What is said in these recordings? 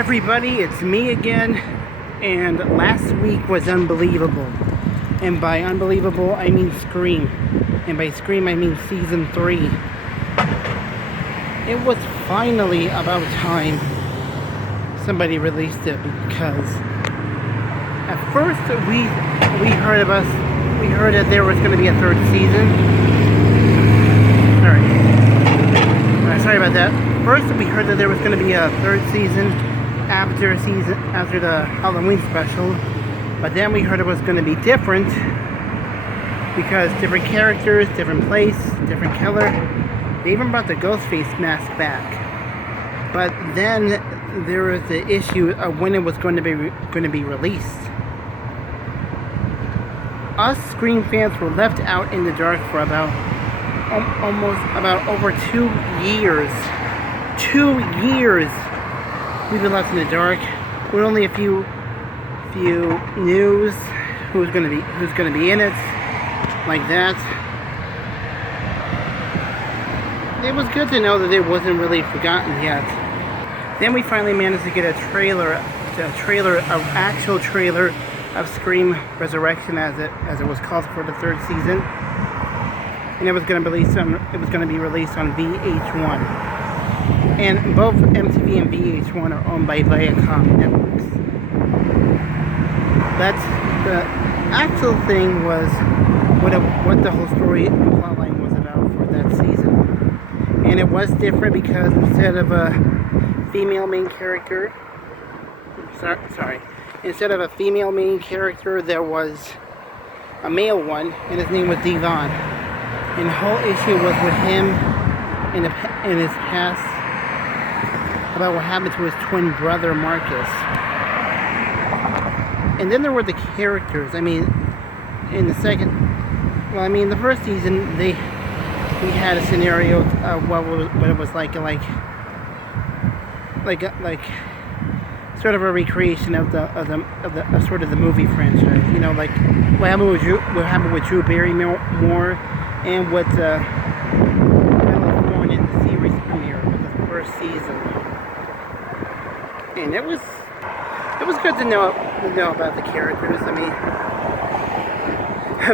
everybody, it's me again, and last week was unbelievable. And by unbelievable, I mean Scream. And by Scream, I mean Season 3. It was finally about time somebody released it, because at first we heard that there was going to be a third season. Sorry about that. First, we heard that there was going to be a third season after the Halloween special, but then we heard it was going to be different because different characters, different place, different killer. They even brought the Ghostface mask back. But then there was the issue of when it was going to be released. Us Scream fans were left out in the dark for about over 2 years. 2 years we've been left in the dark with only a few news, who's gonna be in it, like that. It was good to know that it wasn't really forgotten yet. Then we finally managed to get an actual trailer of Scream Resurrection, as it was called, for the third season, and it was going to be released on VH1. And both MTV and VH1 are owned by Viacom Networks. That's the actual thing, was what the whole story plotline was about for that season. And it was different because instead of a female main character, there was a male one, and his name was Devon. And the whole issue was with him in his past, about what happened to his twin brother Marcus. And then there were the characters. I mean, in the first season, we had a scenario of what it was like sort of a recreation of the sort of the movie franchise. You know, like what happened with Drew Barrymore and what California in the series premiere of the first season. And it was good to know about the characters. I mean,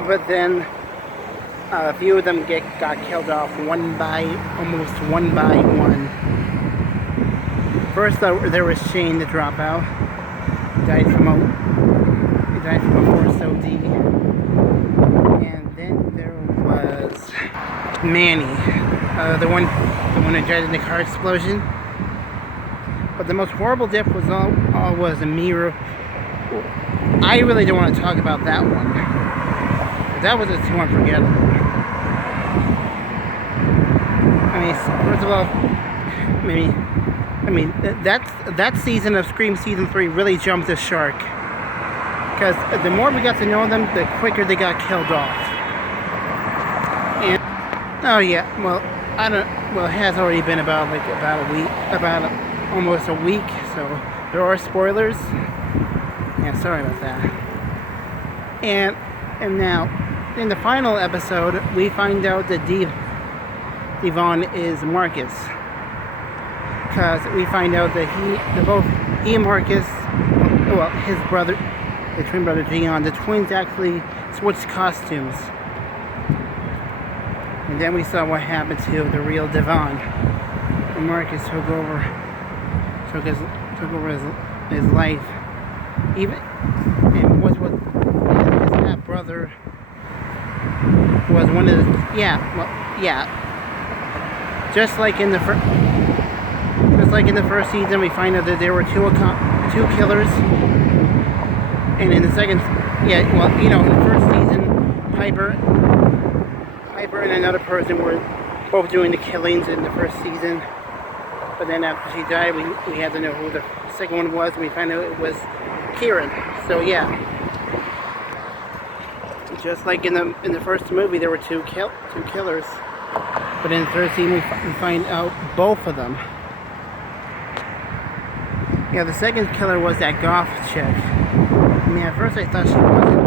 but then a few of them got killed off almost one by one. First, there was Shane, the dropout. He died from a forced OD. And then there was Manny, the one who died in the car explosion. But the most horrible death was a mirror. I really don't want to talk about that one. That was just too unforgettable. I mean, first of all, that season of Scream Season 3 really jumped the shark. Because the more we got to know them, the quicker they got killed off. And it has already been almost a week, so there are spoilers. Yeah, sorry about that. And now, in the final episode, we find out that Devon is Marcus. Because we find out that both he and Marcus, his brother, the twin brother Gian, the twins actually switched costumes. And then we saw what happened to the real Devon. And Marcus took over his life. Even and his half brother was one of the Just like in the first season, we find out that there were two killers, and in the second, in the first season, Piper and another person were both doing the killings in the first season. But then after she died, we had to know who the second one was, and we found out it was Kieran. So yeah, just like in the first movie, there were two killers. But in the third scene, we find out both of them. Yeah, the second killer was that goth chick. I mean, at first I thought she wasn't.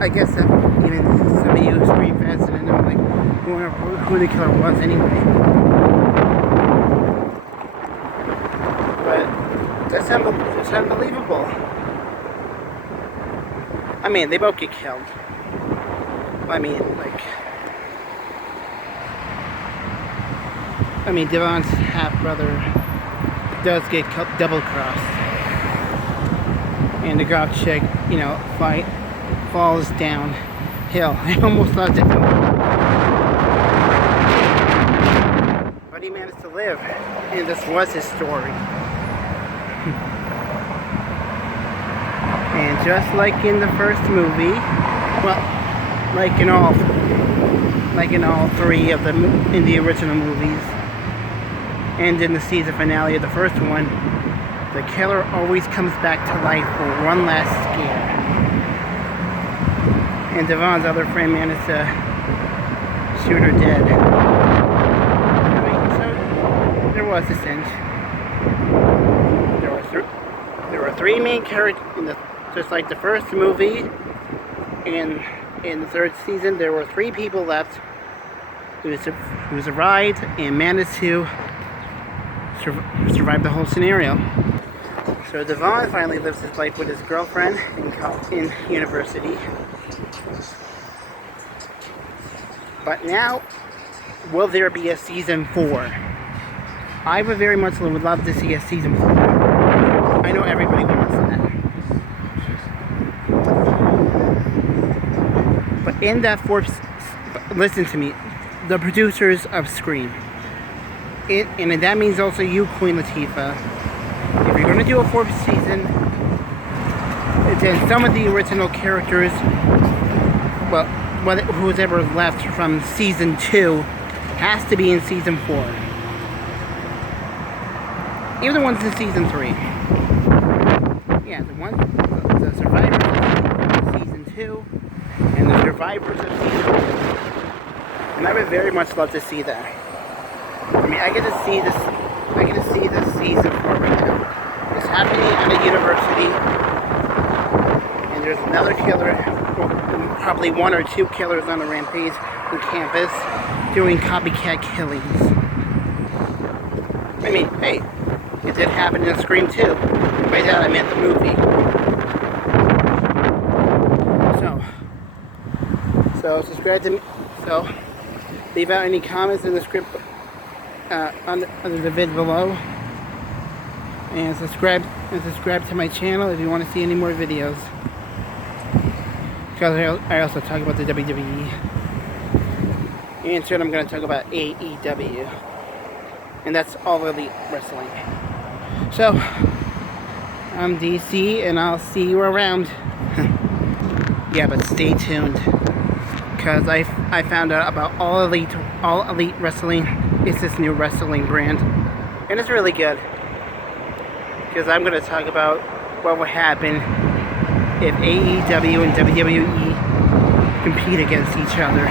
I guess that even some of you Scream fans didn't know who the killer was anyway. It's unbelievable. I mean, they both get killed. I mean, Devon's half-brother does get double-crossed. And the Grouch chick, falls downhill. I almost thought that. But he managed to live. And this was his story. And just like in the first movie, well, like in all three of them in the original movies, and in the season finale of the first one, the killer always comes back to life for one last scare. And Devon's other friend managed to shoot her dead. So there was a cinch. There were three main characters, just like the first movie. And in the third season, there were three people left who survived and managed to survive the whole scenario. So Devon finally lives his life with his girlfriend in university. But now, will there be a season 4? I would very much love to see a season 4. I know everybody wants that. But in that fourth, listen to me, the producers of Scream, and that means also you, Queen Latifah, if you're going to do a fourth season, then some of the original characters, well, who's ever left from season 2 has to be in season 4. Even the ones in season 3. Yeah, the survivors of season 2 and the survivors of season 1. And I would very much love to see that. I mean, I get to see this season 4 right now. It's happening at a university, and there's another killer, probably one or two killers on a rampage on campus doing copycat killings. I mean, hey, it did happen in Scream 2. By that I meant the movie. So subscribe to me. So leave out any comments in the script under the vid below, and subscribe to my channel if you want to see any more videos. Because I also talk about the WWE, and soon I'm going to talk about AEW, and that's All Elite Wrestling. So I'm DC, and I'll see you around. Yeah, but stay tuned, because I found out about All Elite Wrestling. It's this new wrestling brand, and it's really good, because I'm going to talk about what would happen if AEW and WWE compete against each other.